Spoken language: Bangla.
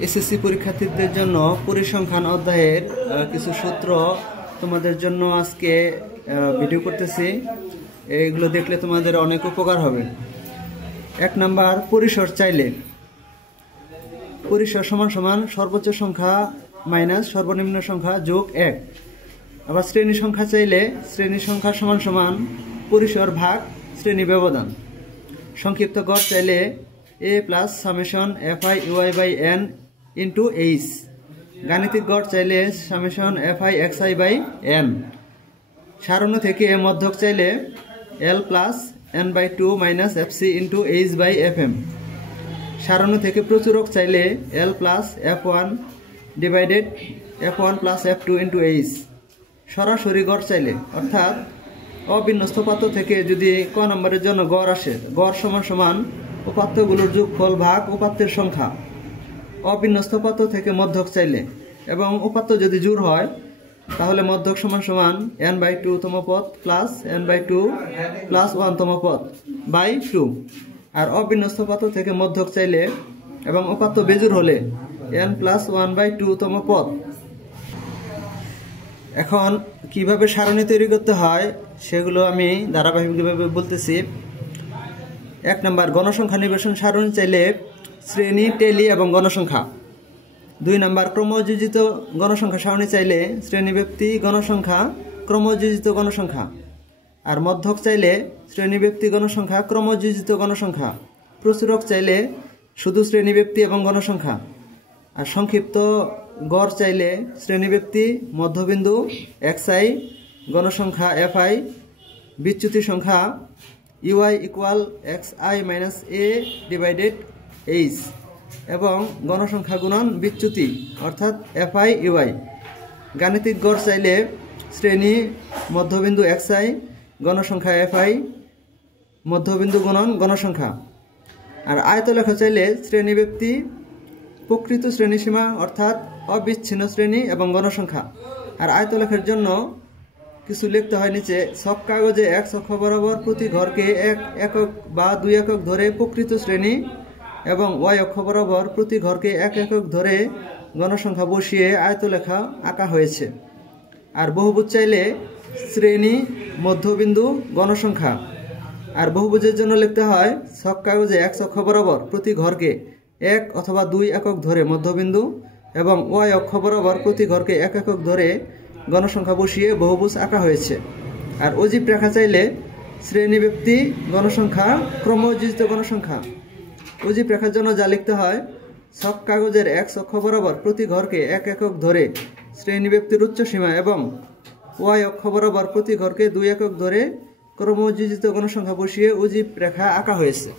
এসএসসি পরীক্ষার্থীদের জন্য পরিসংখ্যান অধ্যায়ের কিছু সূত্র তোমাদের জন্য আজকে ভিডিও করতেছি। এগুলো দেখলে তোমাদের অনেক উপকার হবে। 1 নাম্বার, পরিসর চাইলে পরিসর সমান সমান সর্বোচ্চ সংখ্যা মাইনাস সর্বনিম্ন সংখ্যা যোগ 1। আবার শ্রেণী সংখ্যা চাইলে শ্রেণী সংখ্যা সমান সমান পরিসর ভাগ শ্রেণী ব্যবধান। সংক্ষিপ্ত গড় চাইলে a plus summation fi uy by n into h। গাণিতিক গড় চাইলে summation fi xi by n। সারণ থেকে মধ্যক চাইলে l plus n by 2 minus fc into h by fm। সারণ থেকে প্রচুরক চাইলে l plus f1 divided f1 plus f2 into h। সরাসরি গড় চাইলে অর্থাৎ অবিন্যস্ত উপাত্ত থেকে যদি ক নম্বরের জন্য গড় আসে, গড় সমান সমান উপাত্তগুলোর যোগফল ভাগ উপাত্তের সংখ্যা। অবিন্যস্ত উপাত্ত থেকে মধ্যক চাইলে এবং উপাত্ত যদি জোড় হয় তাহলে মধ্যক সমান সমান n বাই 2 তম পদ প্লাস n বাই 2 প্লাস 1 তম পদ বাই 2। আর অবিন্যস্ত উপাত্ত থেকে মধ্যক চাইলে এবং উপাত্ত বেজোড় হলে n প্লাস 1 বাই 2 তম পদ। এখন কিভাবে সারণী তৈরি করতে হয় সেগুলো আমি ধারাবাহিকভাবে বলতেছি। 1 নাম্বার, গণসংখ্যা নির্বাচন সারণী চাইলে শ্রেণী, টেলি এবং গণসংখ্যা। 2 নাম্বার, ক্রমযোজিত গণসংখ্যা সারণী চাইলে শ্রেণীব্যাপ্তি, গণসংখ্যা, ক্রমযোজিত গণসংখ্যা। আর মধ্যক চাইলে শ্রেণীব্যাপ্তি, গণসংখ্যা, ক্রমযোজিত গণসংখ্যা। প্রচুরক চাইলে শুধু শ্রেণীব্যাপ্তি এবং গণসংখ্যা। আর সংক্ষিপ্ত গড় চাইলে শ্রেণীব্যাপ্তি, মধ্যবিন্দু xi, গণসংখ্যা fi, বিচ্যুতি সংখ্যা uy equal xi minus a divided h এবং গণসংখ্যা গুণন বিচ্যুতি অর্থাৎ fi uy। গাণিতিক গড় চাইলে শ্রেণী, মধ্যবিন্দু xi, গণসংখ্যা fi, মধ্যবিন্দু গুণন গণসংখ্যা। আর আয়তলেখা চাইলে শ্রেণীব্যাপ্তি, প্রকৃত শ্রেণীসীমা অর্থাৎ অবিচ্ছিন্ন শ্রেণী এবং গণসংখ্যা। আর আয়তলেখার জন্য কিছু লিখতে হয় নিচে। ছক কাগজে 1 অক্ষ বরাবর প্রতি ঘরকে 1 একক বা 2 একক ধরে প্রকৃত শ্রেণী এবং y অক্ষ বরাবর প্রতি ঘরকে 1 একক ধরে গণসংখ্যা বসিয়ে আয়তলেখা আঁকা হয়েছে। আর বহুভুজ চাইলে শ্রেণী, মধ্যবিন্দু, গণসংখ্যা। আর বহুভুজের জন্য লিখতে হয় ছক কাগজে 1 অক্ষ বরাবর প্রতি ঘরকে 1 অথবা 2 একক ধরে মধ্যবিন্দু এবং y অক্ষ বরাবর প্রতি ঘরকে 1 একক ধরে গণসংখ্যা বসিয়ে বহুভুজ আঁকা হয়েছে। আর অজীব রেখা চাইলে শ্রেণীব্যাপ্তি, গণসংখ্যা, ক্রমযোজিত গণসংখ্যা। অজীব রেখার জন্য যা লিখতে হয় ছক কাগজের 1 অক্ষ বরাবর প্রতি ঘরকে 1 একক ধরে শ্রেণীব্যাপ্তির উচ্চসীমা এবং y অক্ষ বরাবর প্রতি ঘরকে 2 একক ধরে ক্রমযোজিত গণসংখ্যা বসিয়ে অজীব রেখা আঁকা হয়েছে।